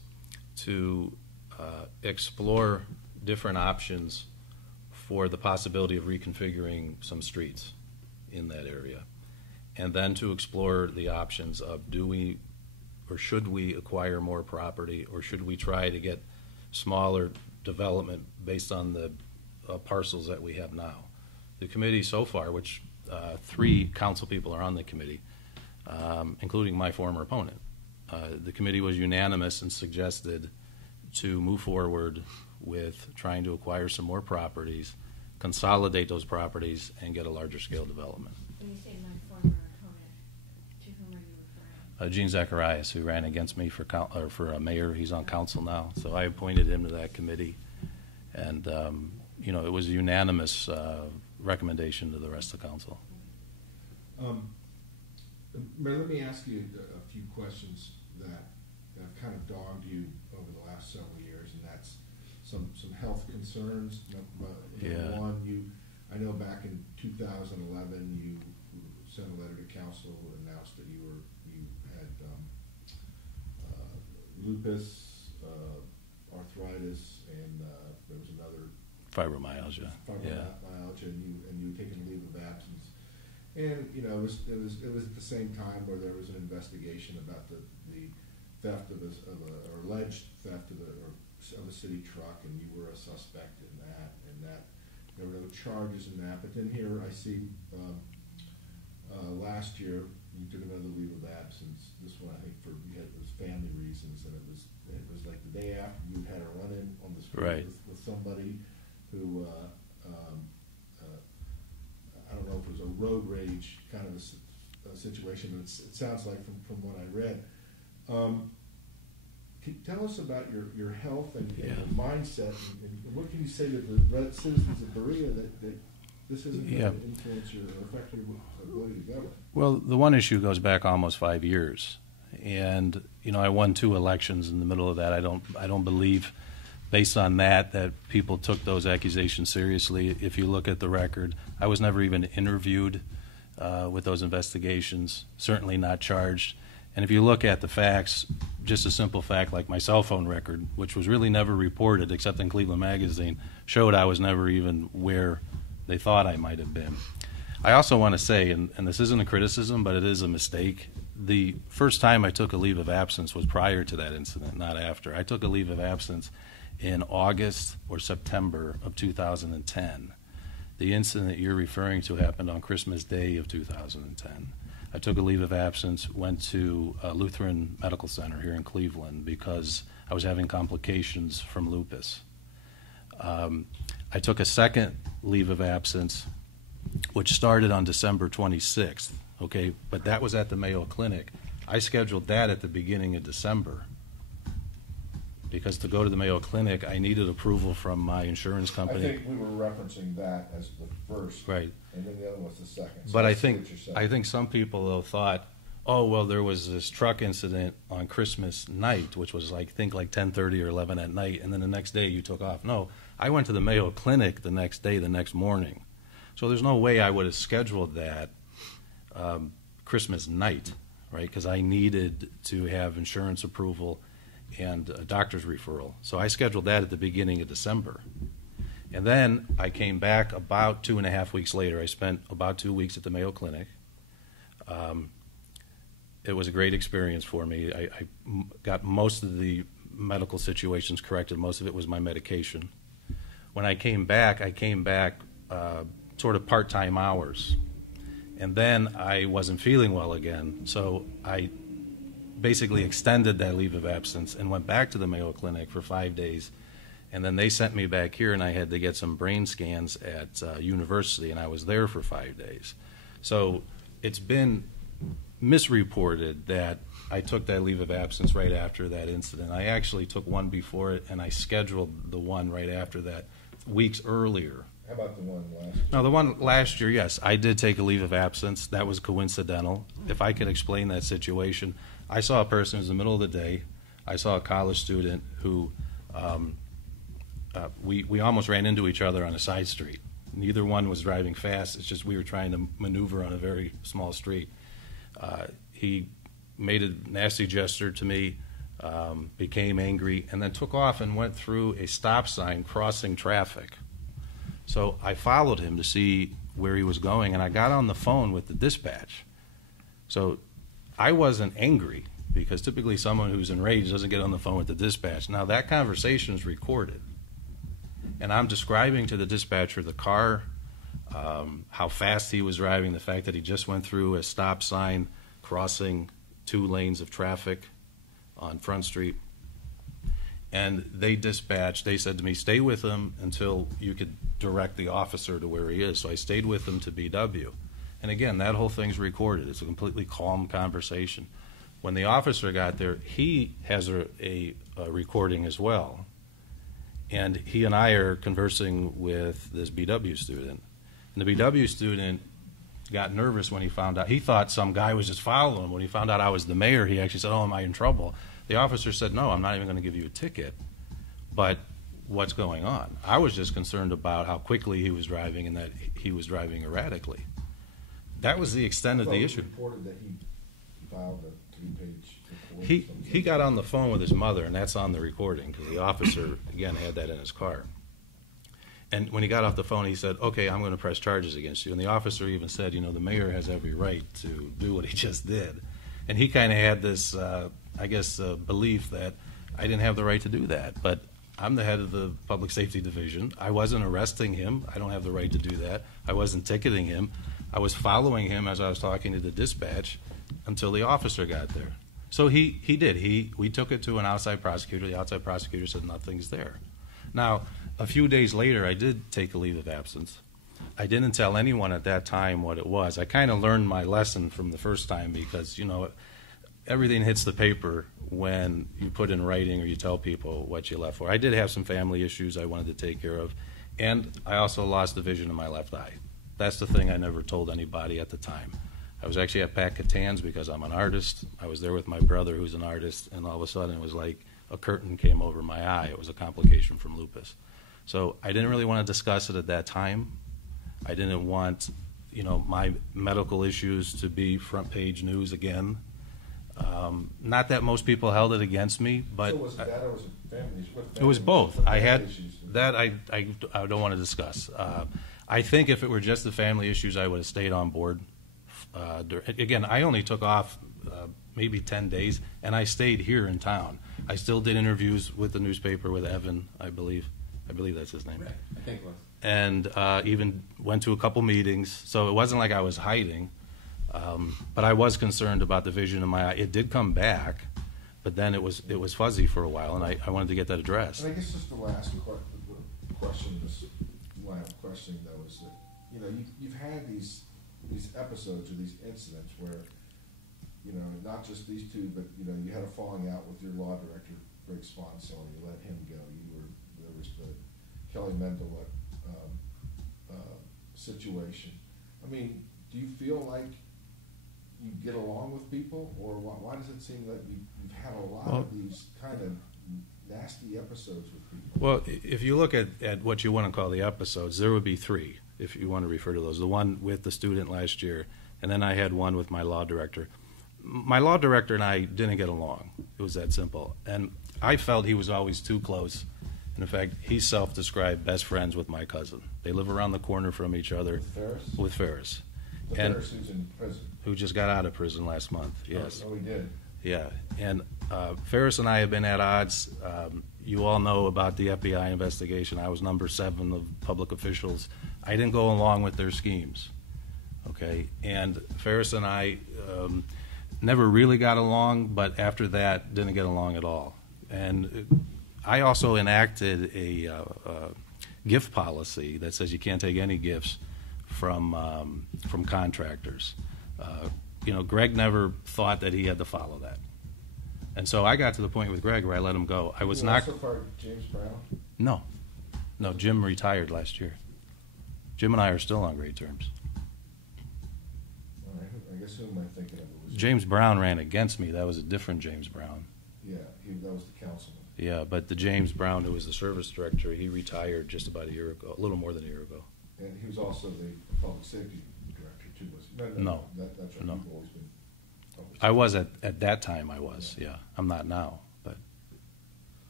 to explore different options for the possibility of reconfiguring some streets in that area. And then to explore the options of do we or should we acquire more property, or should we try to get smaller development based on the parcels that we have now. The committee so far, which 3 council people are on the committee, including my former opponent, the committee was unanimous and suggested to move forward with trying to acquire some more properties, consolidate those properties, and get a larger scale development. When you say my former opponent, to whom are you referring? Gene Zacharias, who ran against me for mayor, he's on council now. So I appointed him to that committee, and it was a unanimous recommendation to the rest of the council. Mayor, let me ask you a few questions that have kind of dogged you over the last several years, and that's some health concerns. Yeah. One, I know back in 2011, you sent a letter to council and announced that you had lupus, arthritis, and there was another Fibromyalgia. Fibromyalgia, and you were taking a leave of absence. And it was at the same time where there was an investigation about the theft of or alleged theft of a city truck, and you were a suspect in that, and that there were no charges in that. But then here I see last year you took another leave of absence. This one I think it was family reasons, and it was like the day after you had a run-in on the street Right. with somebody who. I don't know if it was a road rage kind of a situation, but it sounds like from what I read. Tell us about your health and your mindset, and what can you say to the citizens of Berea that this isn't going to influence or affect your ability to govern? Well, the one issue goes back almost 5 years, and I won 2 elections in the middle of that. I don't believe, based on that people took those accusations seriously. If you look at the record, I was never even interviewed with those investigations, certainly not charged. And if you look at the facts, just a simple fact like my cell phone record, which was really never reported except in Cleveland Magazine, showed I was never even where they thought I might have been. I also want to say, and this isn't a criticism, but it is a mistake. The first time I took a leave of absence was prior to that incident, not after. I took a leave of absence in August or September of 2010. The incident you're referring to happened on Christmas Day of 2010. I took a leave of absence, went to Lutheran Medical Center here in Cleveland because I was having complications from lupus. I took a second leave of absence, which started on December 26th, okay? But that was at the Mayo Clinic. I scheduled that at the beginning of December because to go to the Mayo Clinic, I needed approval from my insurance I company. think we were referencing that as the first. Right. And then the other was the second. So But I see what think you're saying. I think some people though thought, oh well, there was this truck incident on Christmas night, which was like 10:30 or 11 at night, and then the next day you took off. No, I went to the Mayo Clinic the next day, the next morning. So there's no way I would have scheduled that Christmas night, right? Because I needed to have insurance approval and a doctor's referral. So I scheduled that at the beginning of December. And then I came back about 2.5 weeks later. I spent about 2 weeks at the Mayo Clinic. It was a great experience for me. I got most of the medical situations corrected. Most of it was my medication. When I came back sort of part-time hours. And then I wasn't feeling well again. So I basically extended that leave of absence and went back to the Mayo Clinic for 5 days. And then they sent me back here, and I had to get some brain scans at university, and I was there for 5 days. So it's been misreported that I took that leave of absence right after that incident. I actually took one before it, and I scheduled the one right after that weeks earlier. How about the one last year? No, the one last year, yes, I did take a leave of absence. That was coincidental. If I could explain that situation, I saw a person, it was the middle of the day. I saw a college student who we almost ran into each other on a side street. Neither one was driving fast. It's just we were trying to maneuver on a very small street. He made a nasty gesture to me, became angry, and then took off and went through a stop sign crossing traffic. So I followed him to see where he was going, and I got on the phone with the dispatch. So I wasn't angry, because typically someone who's enraged doesn't get on the phone with the dispatch. Now, that conversation is recorded, and I'm describing to the dispatcher the car, how fast he was driving, the fact that he just went through a stop sign crossing 2 lanes of traffic on Front Street. And they said to me, stay with him until you could direct the officer to where he is. So I stayed with him to BW. And again, that whole thing's recorded. It's a completely calm conversation. When the officer got there, he has a recording as well. And he and I are conversing with this BW student. And the BW student got nervous when he found out. He thought some guy was just following him. When he found out I was the mayor, he actually said, oh, am I in trouble? The officer said, no, I'm not even going to give you a ticket. But what's going on? I was just concerned about how quickly he was driving and that he was driving erratically. That was the extent of the issue. It was reported that he filed a 3-page report. He got on the phone with his mother, and that's on the recording, because the officer, again, had that in his car. And when he got off the phone, he said, okay, I'm going to press charges against you. And the officer even said, the mayor has every right to do what he just did. And he kind of had this, belief that I didn't have the right to do that. But I'm the head of the public safety division. I wasn't arresting him. I don't have the right to do that. I wasn't ticketing him. I was following him as I was talking to the dispatch until the officer got there. So he did. We took it to an outside prosecutor. The outside prosecutor said nothing's there. Now, a few days later, I did take a leave of absence. I didn't tell anyone at that time what it was. I kind of learned my lesson from the first time because, everything hits the paper when you put in writing or you tell people what you left for. I did have some family issues I wanted to take care of, and I also lost the vision in my left eye. That's the thing I never told anybody at the time. I was actually at Pat Catan's because I'm an artist. I was there with my brother who's an artist, and all of a sudden it was like a curtain came over my eye. It was a complication from lupus. So I didn't really want to discuss it at that time. I didn't want, my medical issues to be front page news again. Not that most people held it against me, but So was it that or was it family? it was both. I had issues? that I don't want to discuss. I think if it were just the family issues, I would have stayed on board. Again, I only took off maybe 10 days, and I stayed here in town. I still did interviews with the newspaper with Evan, I believe. I believe that's his name. Right, I think it was. And even went to a couple meetings. So it wasn't like I was hiding, but I was concerned about the vision in my eye. It did come back, but then it was fuzzy for a while, and I wanted to get that addressed. And I guess just the last question, this line of questioning though, is that, you know, you've had these episodes or these incidents where, you know, not just these two, but, you know, you had a falling out with your law director, Greg Sponsel, and you let him go. There was the Kelly Mendelet situation. I mean, do you feel like you get along with people, or why does it seem that you've had a lot of these kind of nasty episodes with people? Well, if you look at what you want to call the episodes, there would be three, if you want to refer to those. The one with the student last year, and then I had one with my law director. My law director and I didn't get along. It was that simple. And I felt he was always too close. And in fact, he's self-described best friends with my cousin. They live around the corner from each other. With Ferris? With Ferris. The And Ferris who's in prison. who just got out of prison last month, yes. Oh, he did. Yeah, and Ferris and I have been at odds. You all know about the FBI investigation. I was number 7 of public officials. I didn't go along with their schemes, okay? And Ferris and I never really got along, but after that, didn't get along at all. And I also enacted a gift policy that says you can't take any gifts from contractors. You know, Greg never thought that he had to follow that. And so I got to the point with Greg where I let him go. I was not. So far, James Brown? No, Jim retired last year. Jim and I are still on great terms. All right, I guess who am I thinking of? It was James Brown ran against me. That was a different James Brown. Yeah, that was the councilman. Yeah, but the James Brown who was the service director, he retired just about a year ago, a little more than a year ago. And he was also the public safety director too, was he? No. That's right. No. You've always been public I safety. was at that time. I was, yeah. I'm not now, but.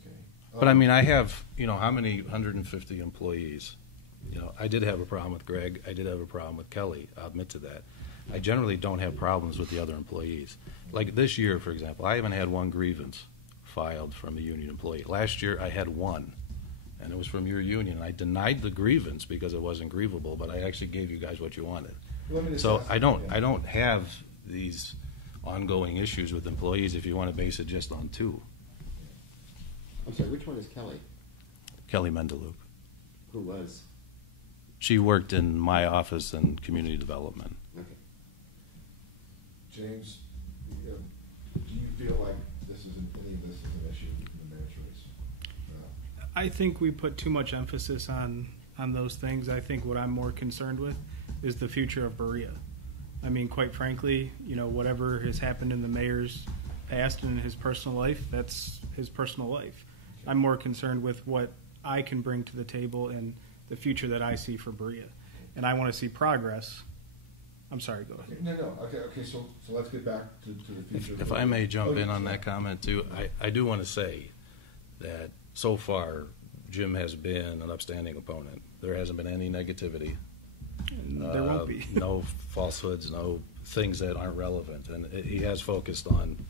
Okay. But I mean, I have, you know, how many 150 employees? You know, I did have a problem with Greg. I did have a problem with Kelly. I'll admit to that. I generally don't have problems with the other employees. Like this year, for example, I haven't had one grievance filed from a union employee. Last year, I had one, and it was from your union. I denied the grievance because it wasn't grievable, but I actually gave you guys what you wanted. Let me just So ask- I don't yeah. have these ongoing issues with employees if you want to base it just on 2. I'm sorry, which one is Kelly? Kelly Mendeloop. Who was? She worked in my office in community development. Okay. James, do you feel like any of this is an issue in the mayor's race? No. I think we put too much emphasis on those things. I think what I'm more concerned with is the future of Berea. I mean, quite frankly, you know, whatever has happened in the mayor's past and in his personal life, that's his personal life. I'm more concerned with what I can bring to the table and the future that I see for Berea. And I want to see progress. I'm sorry, go ahead. No. Okay. So let's get back to the future. If I may jump in on yeah. that comment too, I do want to say that so far Jim has been an upstanding opponent. There hasn't been any negativity. There won't be. No falsehoods, no things that aren't relevant. And he has focused on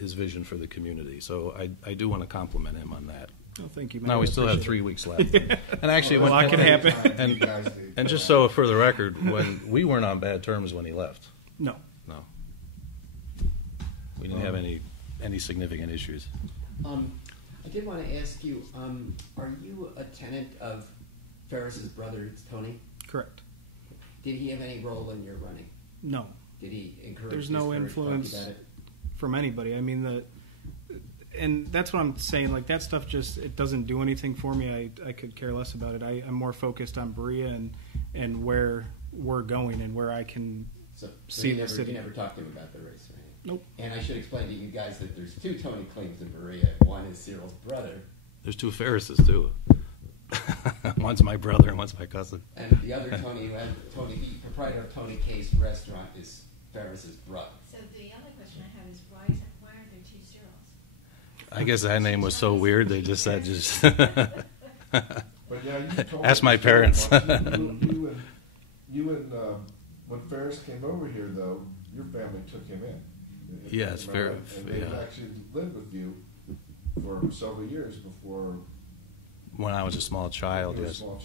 his vision for the community. So I do want to compliment him on that. Oh, thank you. Now we still have 3 weeks left. And actually, A lot can happen. You guys did. And just so for the record, when we weren't on bad terms when he left. No. No. We didn't have any significant issues. I did want to ask you, are you a tenant of Ferris's brother, Tony? Correct. Did he have any role in your running? No. Did he encourage? There's no discourage, talk influence about it? from anybody. I mean, and that's what I'm saying. Like, that stuff just, it doesn't do anything for me. I could care less about it. I'm more focused on Berea and where we're going and where I can see the city. You never talked to him about the race, right? Nope. And I should explain to you guys that there's 2 Tony Kleems in Berea. One is Cyril's brother, There's 2 Ferrises too. One's my brother and one's my cousin. and the other Tony, the proprietor of Tony K's restaurant, is Ferris's brother. So the other question I have is why are there 2 Cyrils? I guess that name was so weird they just said just. But But yeah, you told Ask me my the story parents. once. You and when Ferris came over here, though, your family took him in. Yes, Am I right? And they yeah. actually lived with you for several years before When I was a small child, you were a yes. small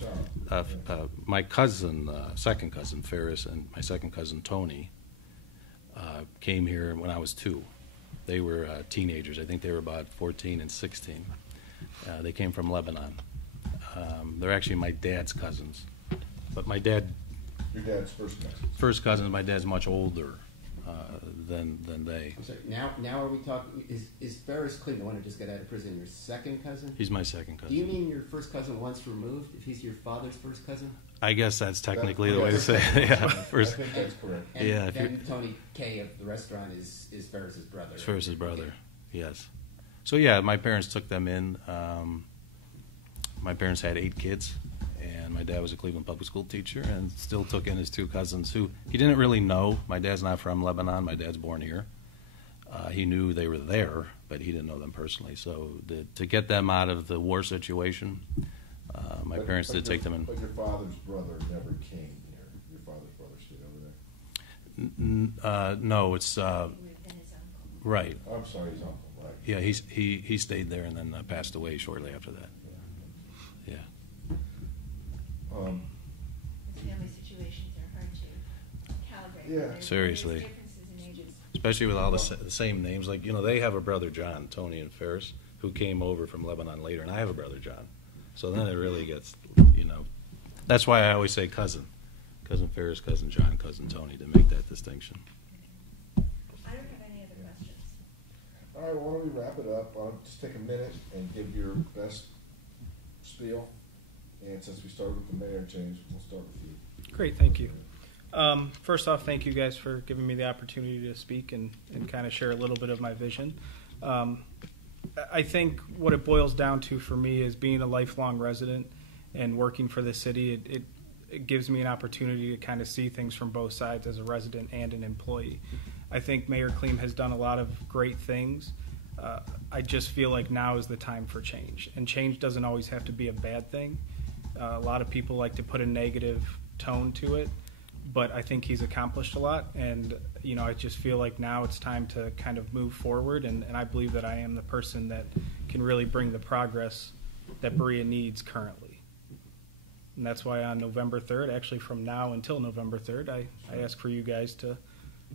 child. My cousin, second cousin Ferris, and my second cousin Tony came here when I was 2. They were teenagers. I think they were about 14 and 16. They came from Lebanon. They're actually my dad's cousins. But my dad, Your dad's first cousins, my dad's much older than they. I'm sorry, now are we talking, is Ferris Kleem, the one who just got out of prison, your second cousin? He's my second cousin. Do you mean your first cousin once removed, if he's your father's first cousin? I guess that's technically the way to Yes. say it. Yeah, I first, think that's correct. And Yeah, if then Tony K of the restaurant is Ferris's brother. Ferris's brother, Okay. yes. So yeah, my parents took them in. My parents had 8 kids, and my dad was a Cleveland public school teacher and still took in his 2 cousins who he didn't really know. My dad's not from Lebanon. My dad's born here. He knew they were there, but he didn't know them personally. So to get them out of the war situation, my parents did take them in. But your father's brother never came here. Your father's brother stayed over there. No, it's He would have been his uncle. right. I'm sorry, his uncle, right? Yeah, he stayed there and then passed away shortly after that. Yeah. His family situations are hard to calibrate. Yeah. There's Seriously. differences in ages. Especially with all the same names. Like, they have a brother, John, Tony and Ferris, who came over from Lebanon later, and I have a brother, John. So then it really gets, that's why I always say cousin. Cousin Ferris, cousin John, cousin Tony, to make that distinction. I don't have any other questions. All right, well, why don't we wrap it up? Just take a minute and give your best spiel. And since we started with the mayor, James, we'll start with you. Great, thank you. First off, thank you guys for giving me the opportunity to speak and kind of share a little bit of my vision. I think what it boils down to for me is being a lifelong resident and working for the city. It gives me an opportunity to kind of see things from both sides as a resident and an employee. I think Mayor Kleem has done a lot of great things. I just feel like now is the time for change. And change doesn't always have to be a bad thing. A lot of people like to put a negative tone to it, but I think he's accomplished a lot. And, I just feel like now it's time to kind of move forward. And I believe that I am the person that can really bring the progress that Berea needs currently. And that's why on November 3rd, actually from now until November 3rd, I ask for you guys to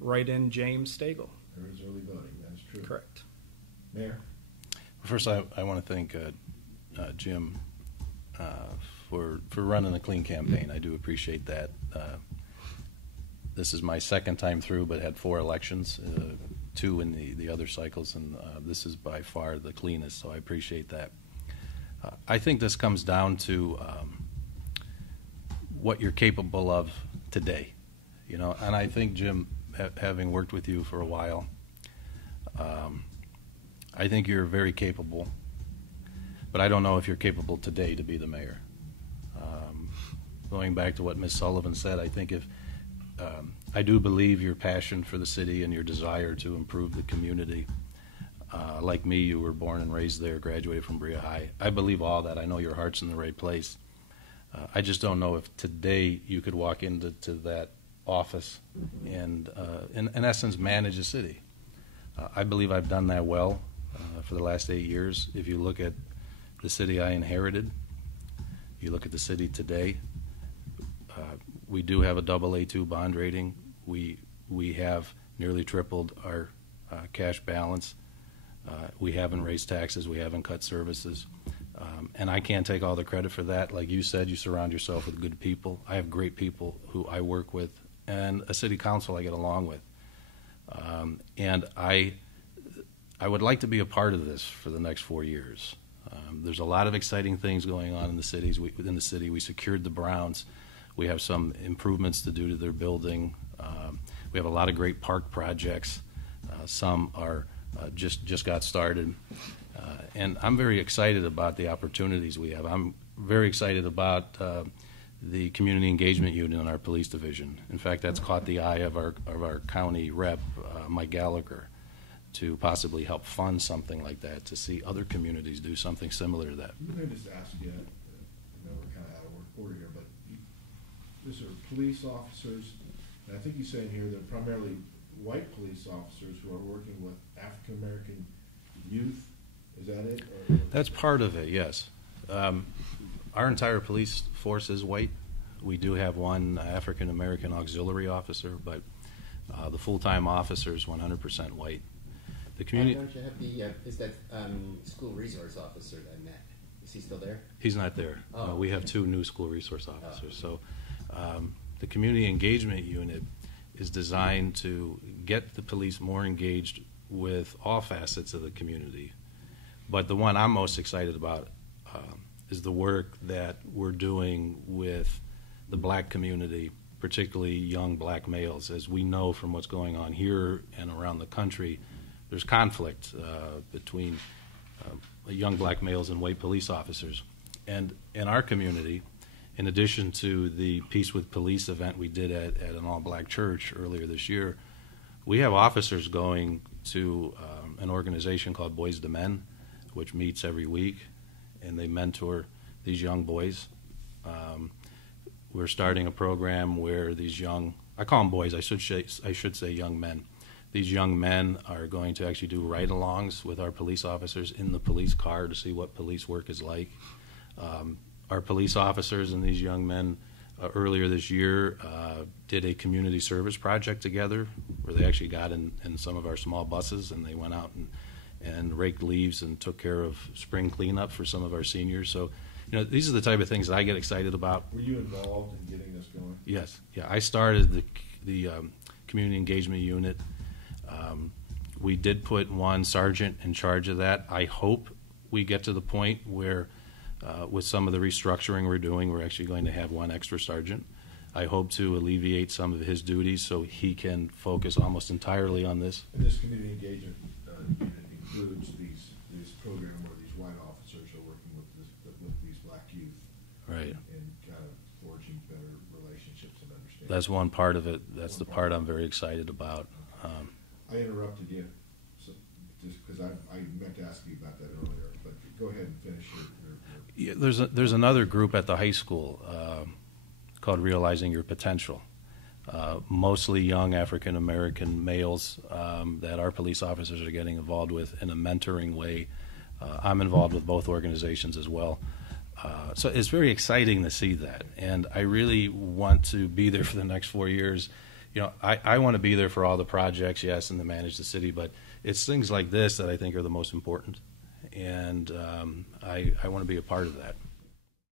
write in James Stagl. There is early voting, that is true. Correct. Mayor? First, I want to thank Jim for running the clean campaign. I do appreciate that. This is my second time through, but had 4 elections, 2 in the other cycles, and this is by far the cleanest, so I appreciate that. I think this comes down to what you're capable of today, and I think, Jim, having worked with you for a while, I think you're very capable, but I don't know if you're capable today to be the mayor. Going back to what Ms. Sullivan said, I think I do believe your passion for the city and your desire to improve the community. Like me, you were born and raised there, graduated from Berea High. I believe all that. I know your heart's in the right place. I just don't know if today you could walk into that office and, in essence, manage a city. I believe I've done that well for the last 8 years. If you look at the city I inherited, you look at the city today, we do have a AA2 bond rating. We have nearly tripled our cash balance. We haven't raised taxes. We haven't cut services. And I can't take all the credit for that. Like you said, you surround yourself with good people. I have great people who I work with, and a city council I get along with. And I would like to be a part of this for the next 4 years. There's a lot of exciting things going on in the cities. Within the city, we secured the Browns. We have some improvements to do to their building. We have a lot of great park projects. Some are just got started. And I'm very excited about the opportunities we have. I'm very excited about the community engagement unit in our police division. In fact, that's caught the eye of our county rep, Mike Gallagher, to possibly help fund something like that, to see other communities do something similar to that. Let me just ask you, reporter here, but these are police officers, and I think you say in here they're primarily white police officers who are working with African American youth. Is that it? Or? That's part of it, yes. Our entire police force is white. We do have one African American auxiliary officer, but the full-time officer is 100% white. The community. Don't you have the is that school resource officer that I met? Is he still there? He's not there. Oh. We have 2 new school resource officers. So the community engagement unit is designed to get the police more engaged with all facets of the community. But the one I'm most excited about is the work that we're doing with the black community, particularly young black males. As we know from what's going on here and around the country, there's conflict between young black males and white police officers. And in our community, in addition to the Peace with Police event we did at an all-black church earlier this year, we have officers going to an organization called Boys to Men, which meets every week, and they mentor these young boys. We're starting a program where these young, I call them boys, I should say young men. These young men are going to actually do ride-alongs with our police officers in the police car to see what police work is like. Our police officers and these young men earlier this year did a community service project together where they actually got in some of our small buses and they went out and raked leaves and took care of spring cleanup for some of our seniors. So, you know, these are the type of things that I get excited about. Were you involved in getting this going? Yes. Yeah, I started the community engagement unit. We did put one sergeant in charge of that. I hope we get to the point where with some of the restructuring we're doing, we're actually going to have one extra sergeant. I hope to alleviate some of his duties so he can focus almost entirely on this. And this community engagement unit includes these programs where these white officers are working with these black youth, Right. and kind of forging better relationships and understanding. That's one part of it. That's the part I'm very excited about. I interrupted you, so, just because I meant to ask you about that earlier, but go ahead and finish your Yeah, there's another group at the high school called Realizing Your Potential. Mostly young African American males that our police officers are getting involved with in a mentoring way. I'm involved with both organizations as well. So it's very exciting to see that, and I really want to be there for the next 4 years. You know, I want to be there for all the projects, yes, and to manage the city, but it's things like this that I think are the most important, and I want to be a part of that.